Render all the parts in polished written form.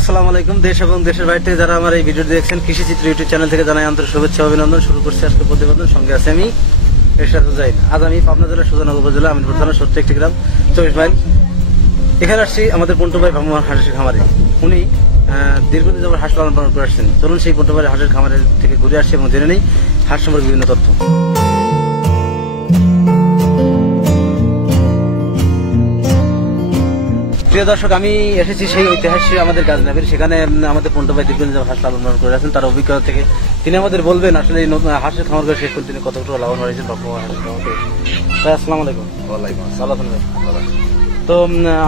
আসসালামু আলাইকুম। দেশ এবং দেশের বাইরে থেকে যারা আমার এই ভিডিও দেখছেন, কৃষি চিত্র ইউটিউব চ্যানেল থেকে জানাই আন্তরিক শুভেচ্ছা অভিনন্দন। শুরু করছি আজকে প্রতিবেদন। সঙ্গে আছে আমি এরশাদ হুসাইন। আজ আমি পাবনা জেলার সুজানগর উপজেলা আমিনপুর থানা 71 গ্রাম 24 মাইল এখানে আসছি আমাদের পন্টু ভাই ভ্রাম্যমাণ হাঁসের খামারে। উনি দীর্ঘদিন যাবত হাঁস লালন পালন করে আসছেন। চলুন সেই পন্টু ভাই হাঁসের খামারের থেকে ঘুরে আসছি এবং জেনে নেই হাঁস সম্পর্কে বিভিন্ন তথ্য। প্রিয় দর্শক, আমি এসেছি সেই ঐতিহাসিক আমাদের গাজনাবির। সেখানে আমাদের পন্টু ভাই দীর্ঘদিন যাবত হাঁস লালন পালন করে আছেন। তার অভিজ্ঞতা থেকে তিনি আমাদের বলবেন আসলে এই নতুন হাঁসের খামার করে শেষ করে তিনি কতটুকু লাভবান হয়েছেন ভ্রাম্যমাণ হাঁসের খামার করে। ভাই আসসালামু আলাইকুম। ওয়ালাইকুম ভালো আছেন ভাই? তো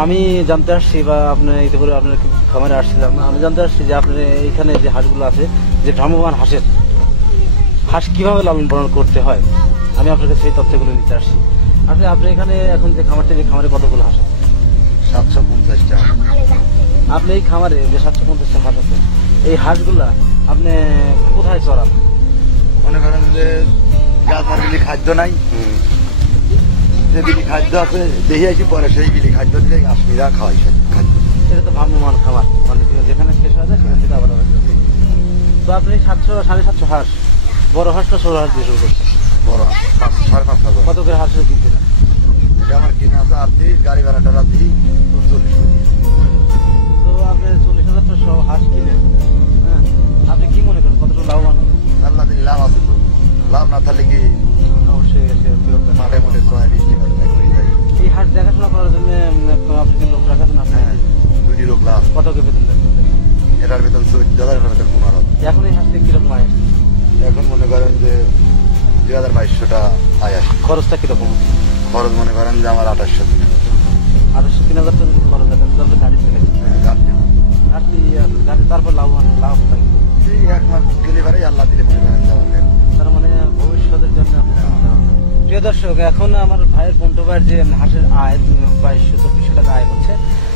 আমি জানতে আসছি, বা আপনি ইতিপূর্বে আপনার খামারে আসছিলাম, আমি জানতে আসছি যে আপনার এইখানে যে হাঁসগুলো আছে, যে ভ্রাম্যমাণ হাঁসের হাঁস কিভাবে লালন পালন করতে হয়, আমি আপনার কাছে সেই তথ্যগুলো নিতে আসছি। আসলে আপনি এখানে এখন যে খামারটা, যে খামারে কতগুলো হাঁস আছে? 750টা। আপনি এই খামারে যে 750টা হাঁস আছে, এই হাঁসগুলা আপনি কোথায় চড়ান? মনে করেন যে গাছমার বিলি খাদ্য নাই, যে বিলি খাদ্য আছে দেখে আসি, পরে সেই বিলি খাদ্য দিলে আসমিরা খাওয়াই সেই খাদ্য। এটা তো ভ্রাম্যমাণ খামার, মানে যেখানে শেষ হয়ে যায় সেখান থেকে আবার তো আপনি 700-750 হাঁস, বড় হাঁসটা ছোট হাঁস দিয়ে শুরু করছেন। বড় 5,500 কত করে হাঁস কিনছিলেন? এটা আমার কিনে আছে 38, গাড়ি ভাড়াটা রাখি 40 করে। তো আপনি 40,000 সহ হাঁস কিনে, হ্যাঁ, আপনি কি মনে করেন কতটা লাভবান হবে? আল্লাহ দিন লাভ আছে তো, লাভ না থাকলে কি অবশ্যই মাঠে মোটে 20-20 টাকা করে যায়। এই হাঁস দেখাশোনা করার জন্য আপনি কি লোক রাখাছেন? আপনি হ্যাঁ, 2টি লোক লাভ। কত কে বেতন দেন? এটার বেতন 14,000, এটার বেতন 15,000। এখন এই হাঁস থেকে কিরকম আয় আসছে? এখন মনে করেন যে 2,200টা আয় আসে। খরচটা কিরকম? খরচ মনে করেন যে আমার 2800 দিন। 3,000 টাকা যদি খরচ আছে তাহলে গাড়ি ছেলে গাড়ি, তারপর লাভ পাই। এই এক মাস গেলে পারে আল্লাহ দিলে মনে করেন যে আমাদের তার মানে ভবিষ্যতের জন্য। প্রিয় দর্শক, এখন আমার ভাইয়ের পন্টু ভাইয়ের যে হাঁসের আয় 2200-2400 টাকা আয় হচ্ছে,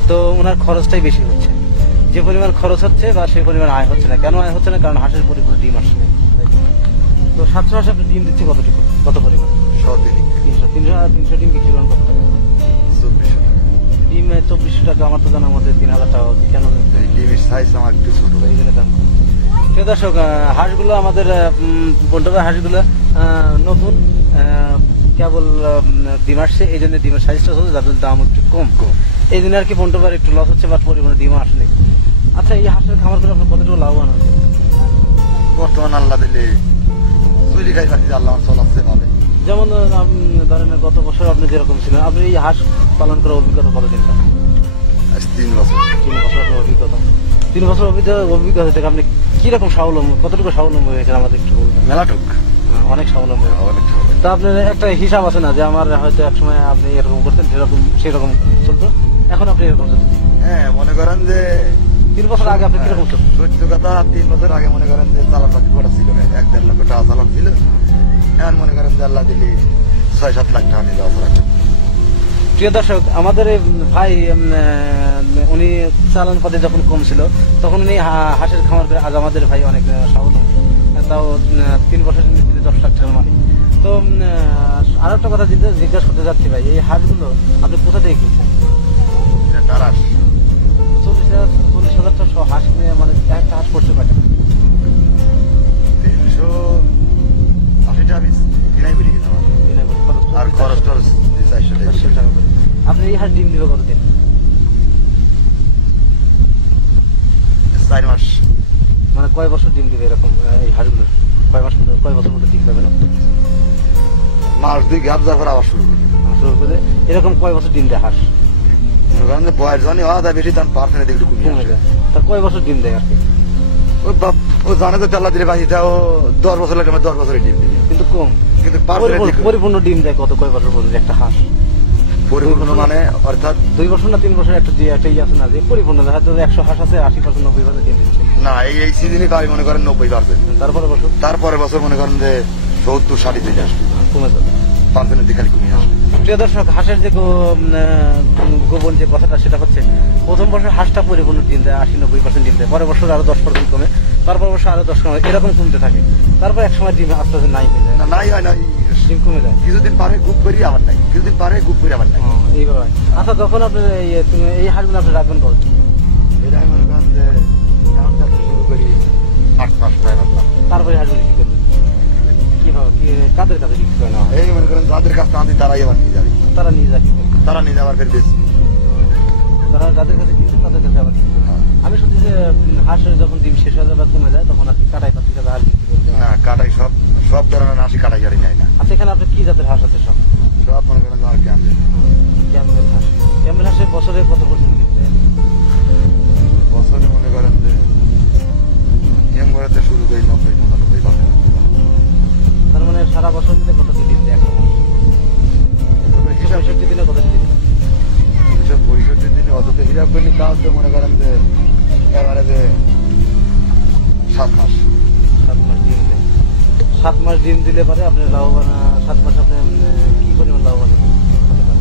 তো ওনার খরচটাই বেশি হচ্ছে। যে পরিমাণ খরচ হচ্ছে বা সেই পরিমাণ আয় হচ্ছে না। কেন আয় হচ্ছে না? কারণ হাঁসের পরিপূর্ণ ডিম আসছে না। তো 700 হাঁস আপনি ডিম দিচ্ছে কতটুকু, কত পরিমাণ? 300 ডিম বিক্রি করেন কত টাকা? 2400 টাকা। ডিম 2400 টাকা। আমার তো জানার মধ্যে 3,000 টাকা হচ্ছে। কেন? এই ডিমের সাইজ আমার একটু ছোট। এই জন্য দাম কম। প্রিয় দর্শক, হাঁসগুলো আমাদের পন্টু ভাই হাঁসগুলো নতুন, কেবল ডিম আসছে, এই জন্য ডিমের সাইজটা হচ্ছে, যাদের দাম একটু কম। এই জন্য আর কি পন্টু ভাইয়ের একটু লস হচ্ছে, বা পরিমাণে ডিমও আসেনি। আচ্ছা, এই হাঁসের খামার করে আপনার কতটুকু লাভবান হয়েছে? বর্তমান আল্লাহ দিলে চুলি খাই পাচ্ছি, আল্লাহ আমার চলাচ্ছে পাবে। যেমন ধরেন গত বছর আপনি যেরকম ছিলেন, আপনি এই হাঁস পালন করার অভিজ্ঞতা কতদিন? 3 বছর। 3 বছর আপনার অভিজ্ঞতা। 3 বছর অভিজ্ঞতা থেকে আপনি কিরকম স্বাবলম্বী, কতটুকু স্বাবলম্বী হয়েছেন আমাদের একটু বলবেন? মেলাটুক অনেক স্বাবলম্বী। অনেক। তা আপনার একটা হিসাব আছে না যে আমার হয়তো একসময় আপনি এরকম করতেন, সেরকম চলতো, এখন আপনি এরকম চলতেন? হ্যাঁ, মনে করেন যে 3 বছর আগে আপনি কিরকম চলতেন? সত্য কথা, 3 বছর আগে মনে করেন যে চালান বাকি করা ছিল না, 1-1.5 লক্ষ টাকা চালান ছিল। এখন মনে করেন যে আল্লাহ দিলে 6-7 লাখ টাকা নিয়ে যাওয়া রাখেন। প্রিয় দর্শক, আমাদের এই ভাই উনি চালান পাতি যখন কম ছিল তখন উনি হাঁসের খামার করে, আজ আমাদের ভাই অনেক স্বাবলম্বী, তাও 3 বছরের নিচে 10 লাখ টাকার মালিক। তো আর একটা কথা জিজ্ঞাসা করতে যাচ্ছি ভাই, এই হাঁসগুলো আপনি কোথা থেকে কিনছেন? তারাস 40,000 টাকা হাঁস কিনে, মানে একটা হাঁস পড়ছে কয় টাকা? 380 টাকা পিস কিনাই বেরিয়ে গেছে আমার। আর খরচ টরচ 400 টাকা করে। আপনি এই হাঁস ডিম দিবে কতদিন? 4 মাস। মানে কয় বছর ডিম দিবে এরকম এই হাঁসগুলো? কয় বছর মধ্যে ডিম পাবে না? মাস 2 গ্যাপ যাওয়ার পর আবার শুরু করবে। এরকম কয় বছর ডিম দেয় হাঁস? মনে করেন যে বয়স জানি হওয়া যায় বেশি, তার পার্সেন্ট একটু কমে যায়। তার কয় বছর ডিম দেয় আর কি? ও জানে তো আল্লাহ দিলে বাঁচিয়ে ও 10 বছর লাগে, 10 বছরের ডিম দিবে, কিন্তু কম। কিন্তু পরিপূর্ণ ডিম দেয় কয় বছর পর্যন্ত একটা হাঁস? পরিপূর্ণ মানে অর্থাৎ 2 বছর না 3 বছর একটা ইয়ে আছে না, যে পরিপূর্ণ হয়তো 100 হাঁস আছে, 80% 90% ডিম দিচ্ছে না। এই সিজনে পাই মনে করেন 90%। তারপরে বছর মনে করেন যে 70-60 থেকে আসবে, কমে যাবে, পার্সেন্টের দিকে কমে আসবে। প্রিয় দর্শক, হাঁসের যে গোপন যে কথাটা, সেটা হচ্ছে প্রথম বছর হাঁসটা পরিপূর্ণ ডিম দেয়, 80-90% ডিম দেয়, পরের বছর আরো 10% কমে, তারপর বছর আরো 10 কমে, এরকম কমতে থাকে। তারপর এক সময় ডিম আস্তে আস্তে নাই হয়ে যায়। নাই হয় না, ডিম কমে যায়। কিছুদিন পারে গুপ করি আবার নাই, কিছুদিন পারে গুপ করি আবার নাই, এইভাবে। আচ্ছা, তখন আপনি এই হাঁসগুলো আপনি রাখবেন কত? এটা মনে করেন যে 5টায় রাখলাম। তারপরে হাঁসগুলি কি করবেন? কিভাবে কাদের কাছে বিক্রি করে নেওয়া হয়? এই মনে করেন যাদের কাছে আনছি তারাই আবার নিয়ে যাবে, তারা নিয়ে যায় কি করবে? তারা নিয়ে যাবার ফের বেশি। তারা যাদের কাছে কিনছে তাদের কাছে আবার বিক্রি করে। আমি শুনছি যে হাঁসের যখন ডিম শেষ হয়ে যায় বা কমে যায় তখন আর কি কাটাই পাতির কাছে হাঁস বিক্রি করতে হয়। না কাটাই সব সব ধরনের হাসি কাটাই গাড়ি নেয় না, আচ্ছা, এখানে আপনি কি জাতের হাঁস আছে সব? সব মনে করেন আমার ক্যাম্পে। ক্যাম্বেল হাঁস। ক্যাম্বেল হাঁসের বছরে কত পার্সেন্ট কিনতে হয়? বছরে মনে করেন যে নিয়ম করাতে শুরু করি 90-95%। তার মানে সারা বছর মিলে কত কি দিন দেয় একটা হাঁস? 65 দিনে কত দিন? 65 দিনে অত হিসাব করি তাও তো মনে করেন যে এবারে যে 7 মাস। 7 মাস ডিম দেয়। 7 মাস ডিম দিলে পারে আপনি লাভবান। 7 মাস আপনি কি পরিমাণ লাভবান হতে পারেন?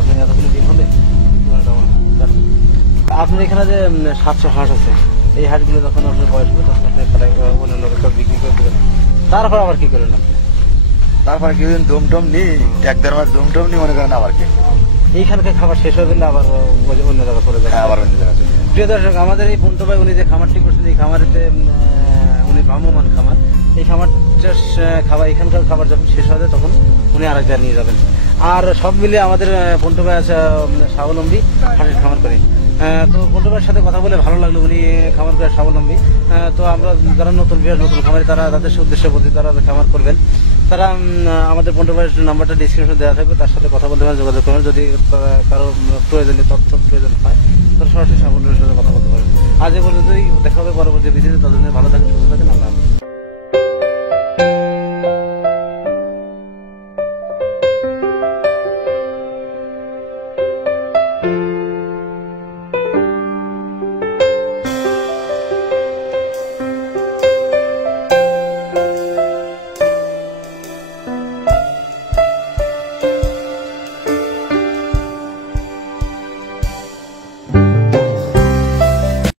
আপনি এতগুলো ডিম হলে কি পরিমাণ লাভবান হবেন? আপনার এখানে যে 700 হাঁস আছে, এই হাঁসগুলো যখন আপনার বয়স হবে তখন আপনি অন্য লোকের কাছে বিক্রি করে দেবেন। তারপর আবার কি করেন আপনি? তারপরে কিছুদিন দমটম নিই, 1-1.5 মাস দমটম নিই মনে করেন আবার কে এইখানকার খাবার শেষ হয়ে গেলে আবার অন্য জায়গা করে দেবেন। আবার অন্য জায়গায় চলে যাই। প্রিয় দর্শক, আমাদের এই পন্টু ভাই উনি যে খামারটি করছেন, এই খামারেতে উনি ভ্রাম্যমান খামার। এই খামারটা খাবার, এখানকার খাবার যখন শেষ হয়ে যায় তখন উনি আরেক জায়গায় নিয়ে যাবেন। আর সব মিলিয়ে আমাদের পন্টু ভাই আছে স্বাবলম্বী হাঁসের খামার করে। তো পন্টু ভাইয়ের সাথে কথা বলে ভালো লাগলো, উনি খামার করে স্বাবলম্বী। তো আমরা যারা নতুন বিহার নতুন খামারি তারা তাদের উদ্দেশ্যে বলছি তারা খামার করবেন। তারা আমাদের পন্টু ভাইয়ের নাম্বারটা ডিসক্রিপশনে দেওয়া থাকবে, তার সাথে কথা বলতে পারেন, যোগাযোগ করবেন। যদি কারো প্রয়োজনীয় তথ্য প্রয়োজন হয় তারা সরাসরি সাবলম্বীর সাথে কথা বলতে পারেন। আজ এ পর্যন্তই, দেখা হবে পরবর্তী ভিডিওতে। তাদের জন্য ভালো থাকেন, সুস্থ থাকেন, আল্লাহ হাফেজ।